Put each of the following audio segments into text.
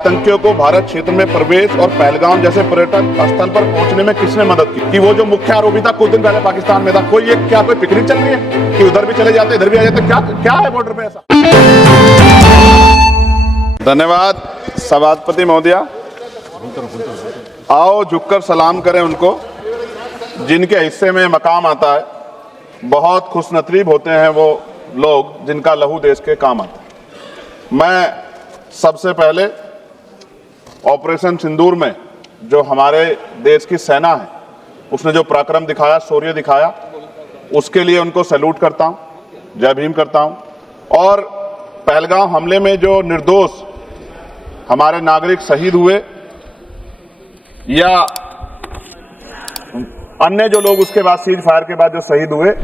आतंकियों को भारत क्षेत्र में प्रवेश और पहलगाम जैसे पर्यटन स्थल पर पहुंचने में किसने मदद की? कि वो जो मुख्य आरोपी था कुछ दिन पहले पाकिस्तान में था, कोई पिकनिक चल रही है कि उधर भी चले जाते इधर भी आ जाते? क्या है बॉर्डर पे ऐसा? धन्यवाद सभापति महोदया। आओ झुककर सलाम करें उनको जिनके हिस्से में मकाम आता है। बहुत खुशनसीब होते हैं वो लोग जिनका लहू देश के काम आता है। मैं सबसे पहले ऑपरेशन सिंदूर में जो हमारे देश की सेना है उसने जो पराक्रम दिखाया, शौर्य दिखाया, उसके लिए उनको सैल्यूट करता हूं, जय भीम करता हूं। और पहलगाम हमले में जो निर्दोष हमारे नागरिक शहीद हुए या अन्य जो लोग उसके बाद सीज फायर के बाद जो शहीद हुए,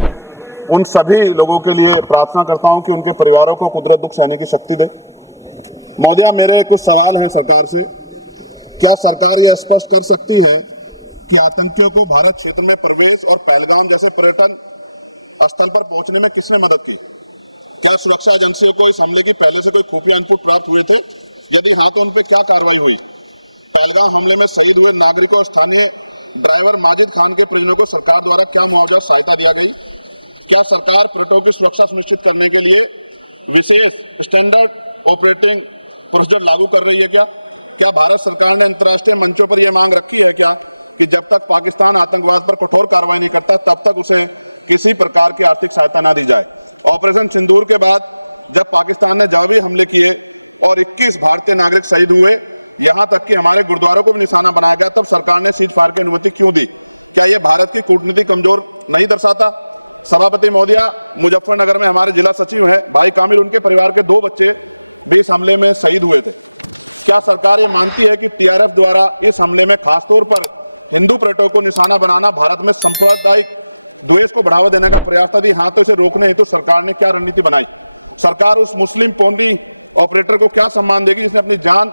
उन सभी लोगों के लिए प्रार्थना करता हूं कि उनके परिवारों को कुदरत दुख सहने की शक्ति दे। महोदया, मेरे कुछ सवाल हैं सरकार से। क्या सरकार यह स्पष्ट कर सकती है कि आतंकियों को भारत क्षेत्र में प्रवेश और पहलगाम जैसे पर्यटन स्थल पर पहुंचने में किसने मदद की? क्या सुरक्षा एजेंसियों को इस हमले की पहले से कोई खुफिया इनपुट प्राप्त हुए थे? यदि हाँ, तो उन पर क्या कार्रवाई हुई? पहलगाम हमले में शहीद हुए नागरिकों और स्थानीय ड्राइवर माजिद खान के परिजनों को सरकार द्वारा क्या मुआवजा सहायता दिया गई? क्या सरकार पर्यटकों की सुरक्षा सुनिश्चित करने के लिए विशेष स्टैंडर्ड ऑपरेटिंग प्रोसीजर लागू कर रही है? क्या भारत सरकार ने अंतर्राष्ट्रीय मंचों पर यह मांग रखी है कि जब तक पाकिस्तान आतंकवाद पर कठोर कार्रवाई नहीं करता तब तक उसे किसी प्रकार की आर्थिक सहायता न दी जाए? ऑपरेशन सिंदूर के बाद जब पाकिस्तान ने जवाबी हमले किए और 21 भारतीय नागरिक शहीद हुए, यहां तक कि हमारे गुरुद्वारों को भी निशाना बनाया गया, तब सरकार ने सीज फायर की अनुमति क्यों दी? क्या यह भारत की कूटनीति कमजोर नहीं दर्शाता? सभापति महोदया, मुजफ्फरनगर में हमारे जिला सचिव हैं भाई कामिल, उनके परिवार के 2 बच्चे भी इस हमले में शहीद हुए थे। क्या सरकार ये मानती है कि टीआरएफ द्वारा इस हमले में खासतौर पर हिंदू पर्यटकों को निशाना बनाना भारत में सांप्रदायिक द्वेष को बढ़ावा देने का प्रयास था? यदि हाँ, तो इसे रोकने हेतु सरकार ने क्या रणनीति बनाई? सरकार उस मुस्लिम पोनी ऑपरेटर को क्या सम्मान देगी जिसने अपनी जान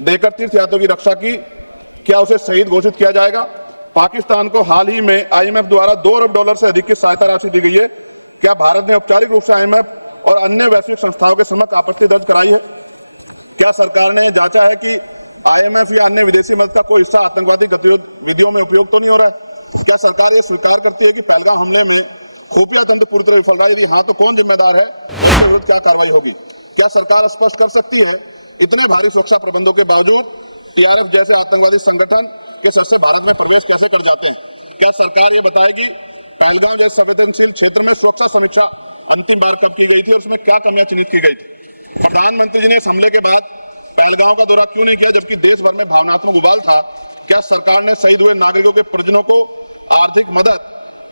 देकर तीर्थ यात्रियों की रक्षा की? क्या उसे शहीद घोषित किया जाएगा? पाकिस्तान को हाल ही में IMF द्वारा $2 अरब से अधिक की सहायता राशि दी गई है। क्या भारत ने औपचारिक रूप से IMF और अन्य वैश्विक संस्थाओं के समक्ष आपत्ति दर्ज कराई है? क्या सरकार ने जांचा है कि IMF या अन्य विदेशी मदद का कोई हिस्सा आतंकवादी गतिविधियों में उपयोग तो नहीं हो रहा है? क्या सरकार ये स्वीकार करती है कि पहलगाम हमले में खुफिया तंत्र पूरी तरह विफल रहा है? यदि हाँ, तो कौन जिम्मेदार है और उसके विरुद्ध क्या कार्रवाई होगी? क्या सरकार स्पष्ट कर सकती है इतने भारी सुरक्षा प्रबंधों के बावजूद TRF जैसे आतंकवादी संगठन के सदस्य भारत में प्रवेश कैसे कर जाते हैं? क्या सरकार ये बताएगी पहलगाम जैसे संवेदनशील क्षेत्र में सुरक्षा समीक्षा अंतिम बार कब की गई थी और उसमें क्या कमियां चिन्हित की गई थी? प्रधानमंत्री जी ने इस हमले के बाद पहलगाम का दौरा क्यों नहीं किया जबकि देश भर में भावनात्मक उबाल था? क्या सरकार ने शहीद हुए नागरिकों के परिजनों को आर्थिक मदद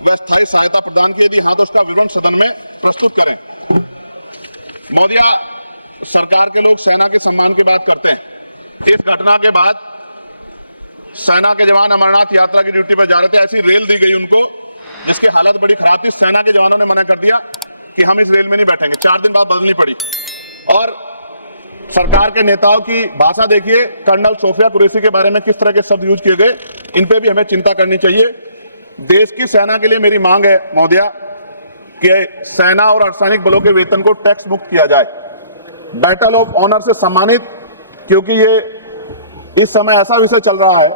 व स्थायी सहायता प्रदान की? यदि हाँ, तो उसका विवरण सदन में प्रस्तुत करें। महोदया, सरकार के लोग सेना के सम्मान की बात करते हैं। इस घटना के बाद सेना के जवान अमरनाथ यात्रा की ड्यूटी पर जा रहे थे, ऐसी रेल दी गई उनको जिसकी हालत बड़ी खराब थी। सेना के जवानों ने मना कर दिया कि हम इस रेल में नहीं बैठेंगे। 4 दिन बाद बदलनी पड़ी। और सरकार के नेताओं की भाषा देखिए, कर्नल सोफिया कुरैशी के बारे में किस तरह के शब्द यूज किए गए, इन पे भी हमें चिंता करनी चाहिए। देश की सेना के लिए मेरी मांग है महोदया कि सेना और अर्धसैनिक बलों के वेतन को टैक्स मुक्त किया जाए, बैटल ऑफ ऑनर से सम्मानित, क्योंकि ये इस समय ऐसा विषय चल रहा है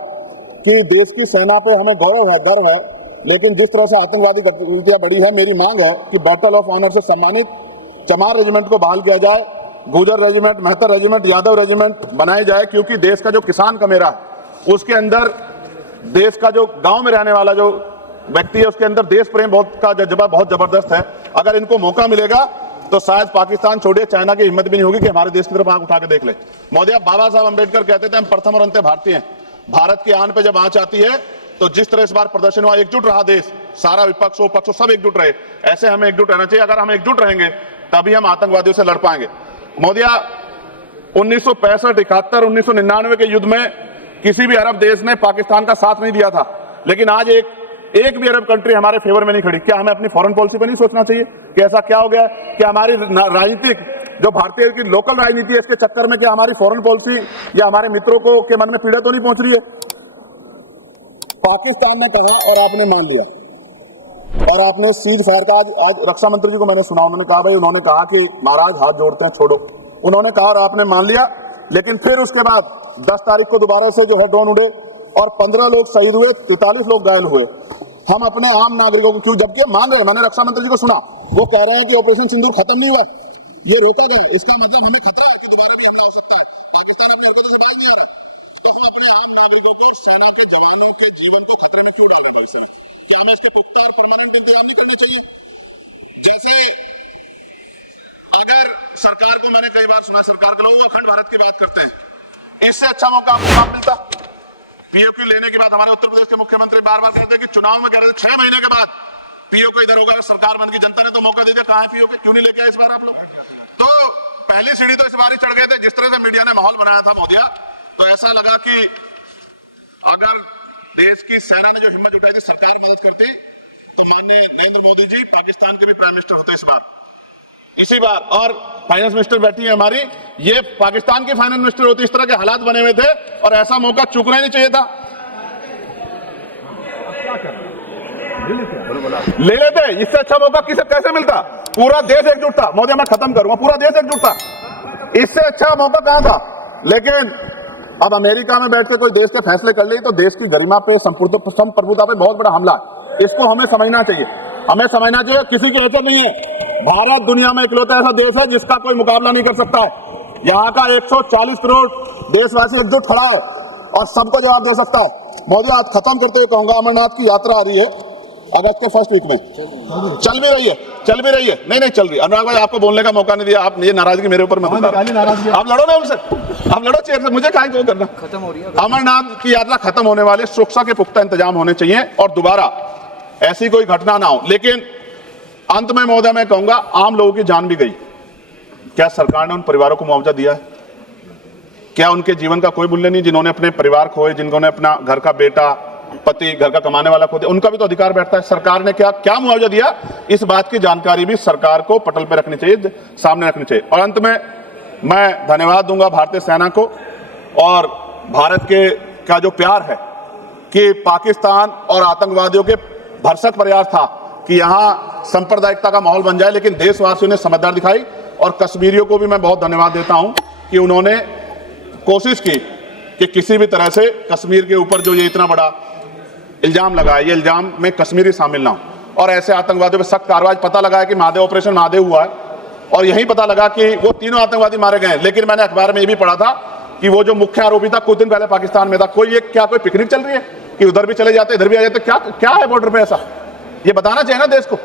कि देश की सेना पे हमें गौरव है, गर्व है, लेकिन जिस तरह से आतंकवादी गतिविधियां बढ़ी है, मेरी मांग है कि बैटल ऑफ ऑनर से सम्मानित चमार रेजिमेंट को बहाल किया जाए, गुजर रेजिमेंट, मेहतर रेजिमेंट, यादव रेजिमेंट बनाए जाए, क्योंकि देश का जो किसान का मेरा उसके अंदर देश का जो गांव में रहने वाला जो व्यक्ति है उसके अंदर देश प्रेम का जज्बा बहुत जबरदस्त है। अगर इनको मौका मिलेगा तो शायद पाकिस्तान छोड़िए, चाइना की हिम्मत भी नहीं होगी कि हमारे देश की तरफ आंख उठा के देख ले। महोदया, बाबा साहब अम्बेडकर कहते थे हम प्रथम और अंत्य भारतीय हैं। भारत की आन पे जब आंच आती है तो जिस तरह इस बार प्रदर्शन हुआ, एकजुट रहा देश, सारा विपक्ष हो पक्ष हो सब एकजुट रहे, ऐसे हमें एकजुट रहना चाहिए। अगर हम एकजुट रहेंगे तभी हम आतंकवादियों से लड़ पाएंगे। महोदया, 1965, 71, 1999 के युद्ध में किसी भी अरब देश ने पाकिस्तान का साथ नहीं दिया था, लेकिन आज एक भी अरब कंट्री हमारे फेवर में नहीं खड़ी। क्या हमें अपनी फॉरेन पॉलिसी पर नहीं सोचना चाहिए कि ऐसा क्या हो गया कि हमारी राजनीतिक जो भारतीय की लोकल राजनीति है, इसके चक्कर में क्या हमारी फॉरेन पॉलिसी या हमारे मित्रों को के मन में पीड़ा तो नहीं पहुंच रही है? पाकिस्तान ने कहा और आपने मान लिया, और आपने सीज फायर का आज रक्षा मंत्री जी को मैंने सुना, उन्होंने कहा कि महाराज हाथ जोड़ते हैं छोड़ो, उन्होंने कहा और आपने मान लिया लेकिन फिर उसके बाद 10 तारीख को दोबारा से जो है ड्रोन उड़े और 15 लोग शहीद हुए, 43 लोग घायल हुए। हम अपने आम नागरिकों को क्यों, जबकि मान रहे हैं, मैंने रक्षा मंत्री जी को सुना, वो कह रहे हैं कि ऑपरेशन सिंदूर खत्म नहीं हुआ, ये रोका गया, इसका मतलब हमें खतरा है कि दोबारा भी हमला हो सकता है, पाकिस्तान अपनी हरकतों से बाज नहीं आ रहा। तो हम अपने आम नागरिकों को और सेना के जवानों के जीवन को खतरे में क्यों डाल रहे हैं भविष्य में? क्या हमें इसके पुख्ता और परमानेंट इंतजाम नहीं करने चाहिए? जैसे अगर सरकार को, मैंने कई बार सुना सरकार के लोग अखंड भारत की बात करते हैं, इससे अच्छा मौका आपको कहां मिलता? पीओक्यू लेने के बाद हमारे उत्तर प्रदेश के मुख्यमंत्री बार बार कहते हैं कि चुनाव में कह रहे थे 6 महीने के बाद पीओक्यू इधर होगा, सरकार बन की, जनता ने तो मौका दे दिया, कहां है पीओक्यू? क्यों नहीं लेके आए इस बार आप लोग? तो पहली सीढ़ी तो इस बार ही चढ़ गए थे। जिस तरह से मीडिया ने माहौल बनाया था मोदिया, तो ऐसा लगा कि अगर देश की सेना ने जो हिम्मत उठाई थी, सरकार मदद करती, तो माननीय नरेंद्र मोदी जी पाकिस्तान के भी प्राइम मिनिस्टर होते इस बार, इसी बार। और फाइनेंस मिनिस्टर बैठी है हमारी, ये पाकिस्तान की फाइनेंस मिनिस्टर होती। इस तरह के हालात बने हुए थे और ऐसा मौका चूकना ही नहीं चाहिए था। ले लेते, इससे अच्छा मौका किसे कैसे मिलता? पूरा देश एकजुट था। मोदी, मैं खत्म करूंगा, पूरा देश एकजुट था, इससे अच्छा मौका कहां था? लेकिन अब अमेरिका में बैठ के कोई देश के फैसले कर ले तो देश की गरिमा पे, संप्रभुता पे बहुत बड़ा हमला है। इसको हमें समझना चाहिए, हमें समझना चाहिए किसी की हैसियत नहीं है। भारत दुनिया में इकलौता ऐसा देश है जिसका कोई मुकाबला नहीं कर सकता है। यहाँ का 140 करोड़ देशवासी एकजुट खड़ा है और सबको जवाब दे सकता है। मोदी, आज खत्म करते हुए कहूंगा, अमरनाथ की यात्रा आ रही है अगस्त के फर्स्ट वीक में, चल भी रही है, नहीं चल रही। अनुराग भाई, आपको बोलने का मौका नहीं दिया, आप ये नाराजगी मेरे ऊपर मत उतारो, आप लड़ो ना उनसे, आप लड़ो चेयर से, मुझे काहे को करना। खत्म हो रही है अमरनाथ की यात्रा, खत्म होने वाले, सुरक्षा के पुख्ता इंतजाम होने चाहिए और दोबारा ऐसी कोई घटना ना हो। लेकिन अंत में महोदय मैं कहूंगा, आम लोगों की जान भी गई, क्या सरकार ने उन परिवारों को मुआवजा दिया है? क्या उनके जीवन का कोई मूल्य नहीं? जिन्होंने अपने परिवार खोए, जिन्होंने अपना घर का बेटा, पति, घर का कमाने वाला खो दिया, उनका भी तो अधिकार बैठता है। सरकार ने क्या मुआवजा दिया, इस बात की जानकारी भी सरकार को पटल पर रखनी चाहिए, सामने रखनी चाहिए। और अंत में मैं धन्यवाद दूंगा भारतीय सेना को और भारत के का जो प्यार है कि पाकिस्तान और आतंकवादियों के भरसक प्रयास था कि यहाँ सांप्रदायिकता का माहौल बन जाए, लेकिन देशवासियों ने समझदारी दिखाई। और कश्मीरियों को भी मैं बहुत धन्यवाद देता हूं कि उन्होंने कोशिश की कि किसी भी तरह से कश्मीर के ऊपर जो ये इतना बड़ा इल्जाम लगा, ये इल्जाम में कश्मीरी शामिल ना हो और ऐसे आतंकवादियों पर सख्त कार्रवाई। पता लगा है कि महादेव, ऑपरेशन महादेव हुआ है और यही पता लगा कि वो तीनों आतंकवादी मारे गए हैं। लेकिन मैंने अखबार में ये भी पढ़ा था कि वो जो मुख्य आरोपी था कुछ दिन पहले पाकिस्तान में था। कोई कोई पिकनिक चल रही है कि उधर भी चले जाते, इधर भी आ जाते? क्या है बॉर्डर पे ऐसा? ये बताना चाहिए ना देश को।